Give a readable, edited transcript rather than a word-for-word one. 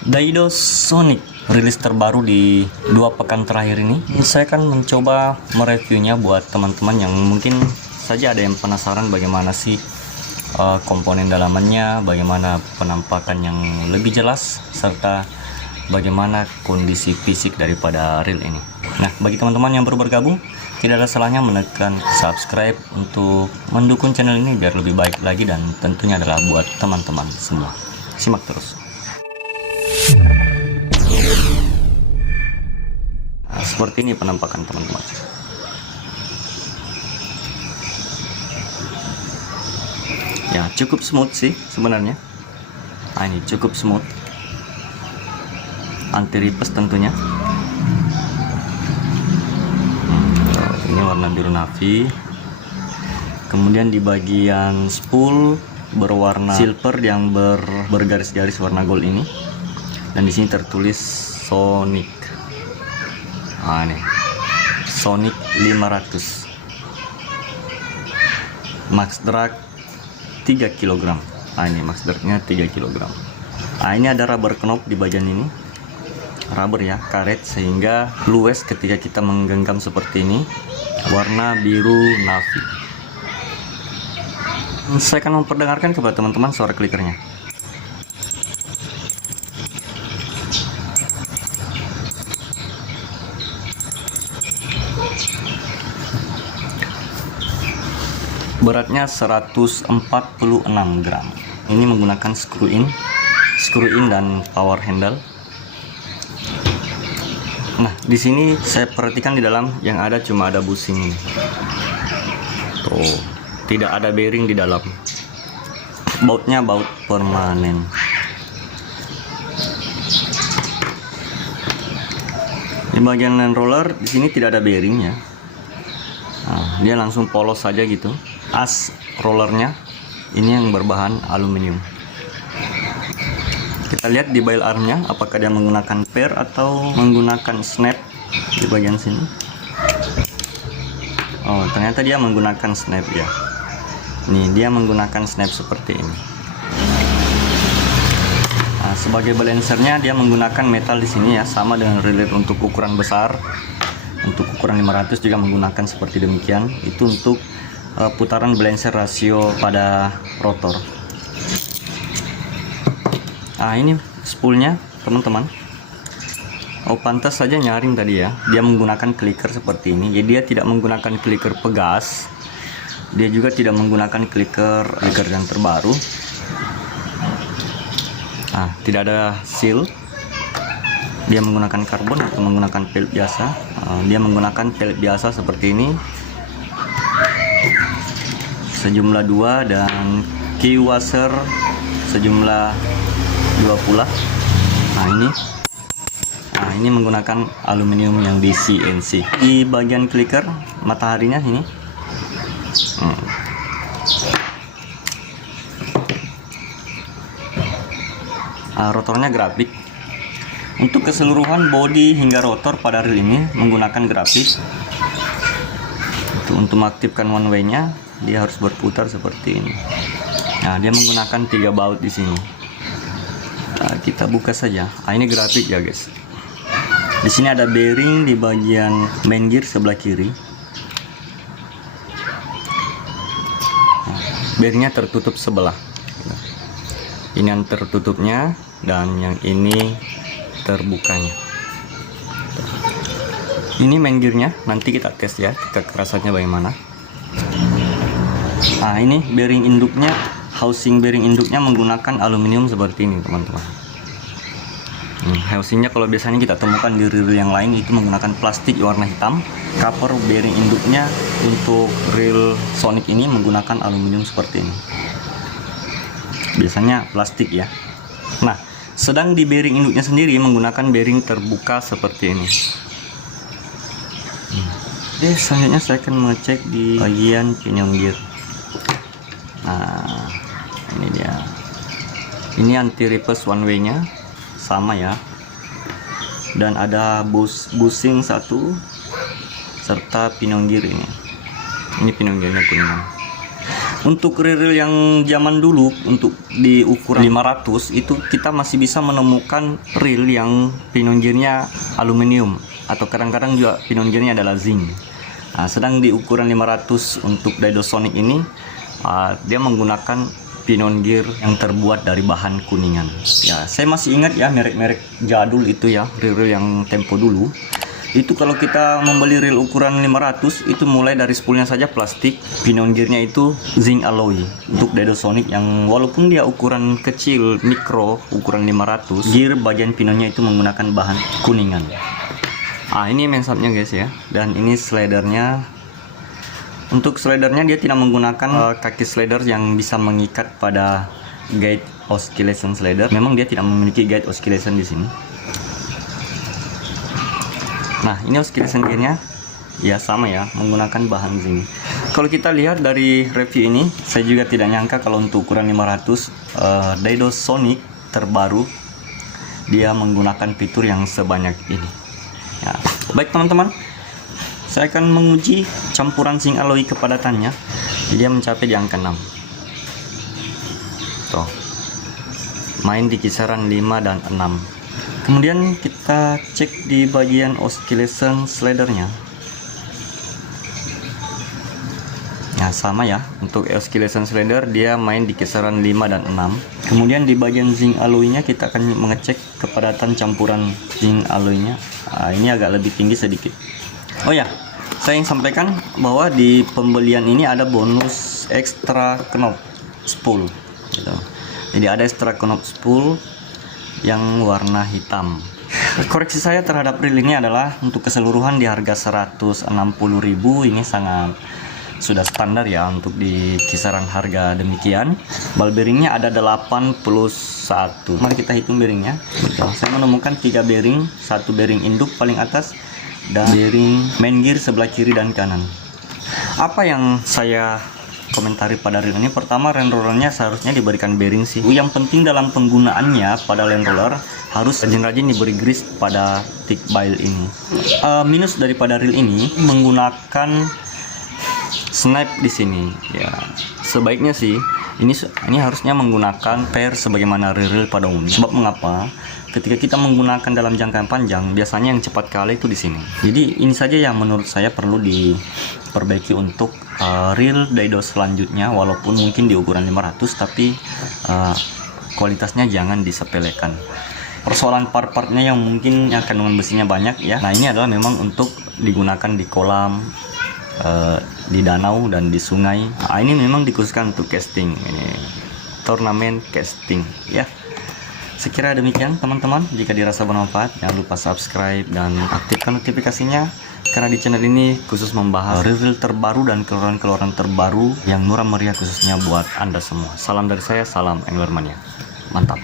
Daido Sonic rilis terbaru di 2 pekan terakhir ini. Saya akan mencoba mereviewnya buat teman-teman yang mungkin saja ada yang penasaran bagaimana sih komponen dalamannya, bagaimana penampakan yang lebih jelas, serta bagaimana kondisi fisik daripada reel ini. Nah, bagi teman-teman yang baru bergabung, tidak ada salahnya menekan subscribe untuk mendukung channel ini biar lebih baik lagi, dan tentunya adalah buat teman-teman semua. Simak terus. Nah, seperti ini penampakan teman-teman. Ya, cukup smooth sih sebenarnya. Nah, ini cukup smooth. Anti ripes tentunya. Ini warna biru navy. Kemudian di bagian spool berwarna silver yang bergaris-garis warna gold ini. Dan di sini tertulis Sonic. Nah, ini Sonic 500. Max drag 3 kg. Nah, ini max dragnya 3 kg. Nah, ini ada rubber knob di bagian ini. Rubber ya, karet, sehingga luwes ketika kita menggenggam seperti ini. Warna biru navy. Saya akan memperdengarkan kepada teman-teman suara klikernya. Beratnya 146 gram. Ini menggunakan screw in dan power handle. Nah, di sini saya perhatikan di dalam yang ada cuma ada bushing. Tuh, tidak ada bearing di dalam. Bautnya baut permanen. Di bagian land roller di sini tidak ada bearing ya. Nah, dia langsung polos saja gitu. As rollernya ini yang berbahan aluminium. Kita lihat di bail armnya, apakah dia menggunakan per atau menggunakan snap di bagian sini. Oh, ternyata dia menggunakan snap ya. Nih, dia menggunakan snap seperti ini. Nah, sebagai balancernya dia menggunakan metal di sini ya, sama dengan relate untuk ukuran besar. Untuk ukuran 500 juga menggunakan seperti demikian. Itu untuk putaran balancer rasio pada rotor. Nah, ini spoolnya teman-teman. Oh, pantas saja nyaring tadi ya. Dia menggunakan clicker seperti ini. Jadi dia tidak menggunakan clicker pegas. Dia juga tidak menggunakan clicker yang terbaru. Nah, tidak ada seal. Dia menggunakan karbon atau menggunakan pellet biasa. Dia menggunakan pellet biasa seperti ini. Sejumlah 2 dan key washer sejumlah 2 pula. Nah, ini menggunakan aluminium yang di CNC. Di bagian clicker mataharinya ini. Rotornya grafik. Untuk keseluruhan bodi hingga rotor pada reel ini menggunakan grafik. Untuk mengaktifkan one way-nya dia harus berputar seperti ini. Nah, dia menggunakan 3 baut di sini. Nah, kita buka saja. Nah, ini grafik ya guys. Di sini ada bearing di bagian main gear sebelah kiri. Nah, bearingnya tertutup sebelah. Ini yang tertutupnya dan yang ini terbukanya. Ini main gearnya, nanti kita tes ya, kita kerasannya bagaimana. Nah, ini bearing induknya, housing bearing induknya menggunakan aluminium seperti ini teman-teman. Housingnya kalau biasanya kita temukan di reel yang lain itu menggunakan plastik warna hitam. Cover bearing induknya untuk reel Sonic ini menggunakan aluminium seperti ini. Biasanya plastik ya. Nah, sedang di bearing induknya sendiri menggunakan bearing terbuka seperti ini. Selanjutnya saya akan mengecek di bagian pinion gear. Nah, ini dia. Ini anti ripes one way nya sama ya. Dan ada bushing 1 serta pinion gear ini. Ini pinion gearnya kuningan. Untuk reel yang zaman dulu untuk di ukuran 500 itu kita masih bisa menemukan reel yang pinion gearnya aluminium atau kadang-kadang juga pinion gearnya adalah zinc. Nah, sedang di ukuran 500 untuk Daido-Sonic ini dia menggunakan pinion gear yang terbuat dari bahan kuningan. Ya, saya masih ingat ya merek-merek jadul itu ya, reel yang tempo dulu. Itu kalau kita membeli reel ukuran 500 itu mulai dari spoolnya saja plastik, pinion gearnya itu zinc alloy. Untuk Daido-Sonic yang walaupun dia ukuran kecil mikro ukuran 500, gear bagian pinionnya itu menggunakan bahan kuningan. Ini main subnya guys ya, dan ini slidernya. Untuk slidernya dia tidak menggunakan kaki slider yang bisa mengikat pada gate oscillation slider. Memang dia tidak memiliki gate oscillation di sini. Nah, ini oscillation gearnya ya sama ya, menggunakan bahan zinc. Kalau kita lihat dari review ini, saya juga tidak nyangka kalau untuk ukuran 500 Daido-Sonic terbaru dia menggunakan fitur yang sebanyak ini. Ya, baik teman-teman, saya akan menguji campuran zinc alloy kepadatannya. Dia mencapai di angka 6. Tuh. Main di kisaran 5 dan 6. Kemudian kita cek di bagian oscillation slidernya. Nah, sama ya, untuk oscillation slider dia main di kisaran 5 dan 6. Kemudian di bagian zinc alloynya kita akan mengecek kepadatan campuran zinc alloynya. Ini agak lebih tinggi sedikit. Oh ya, saya ingin sampaikan bahwa di pembelian ini ada bonus extra knob spool gitu. Jadi ada extra knob spool yang warna hitam. Koreksi saya terhadap reel ini adalah untuk keseluruhan di harga 160.000. Ini sangat sudah standar ya untuk di kisaran harga demikian. Ball bearingnya ada 8 plus 1. Mari kita hitung bearingnya. Saya menemukan 3 bearing, 1 bearing induk paling atas dan bearing main gear sebelah kiri dan kanan. Apa yang saya komentari pada reel ini, pertama land rollernya seharusnya diberikan bearing sih. Yang penting dalam penggunaannya pada land roller harus rajin-rajin diberi grease pada thick bile ini. Minus daripada reel ini menggunakan snap di sini ya. Sebaiknya sih ini harusnya menggunakan pair sebagaimana reel pada umumnya. Sebab mengapa? Ketika kita menggunakan dalam jangka panjang, biasanya yang cepat kalah itu di sini. Jadi ini saja yang menurut saya perlu diperbaiki untuk reel Daido selanjutnya. Walaupun mungkin di ukuran 500, tapi kualitasnya jangan disepelekan. Persoalan part-partnya yang mungkin kandungan besinya banyak ya. Nah, ini adalah memang untuk digunakan di kolam, di danau dan di sungai. Ini memang dikhususkan untuk casting, ini turnamen casting ya. Sekira demikian teman-teman, jika dirasa bermanfaat jangan lupa subscribe dan aktifkan notifikasinya, karena di channel ini khusus membahas reel terbaru dan keluaran-keluaran terbaru yang murah meriah khususnya buat Anda semua. Salam dari saya, salam Anglermania, mantap.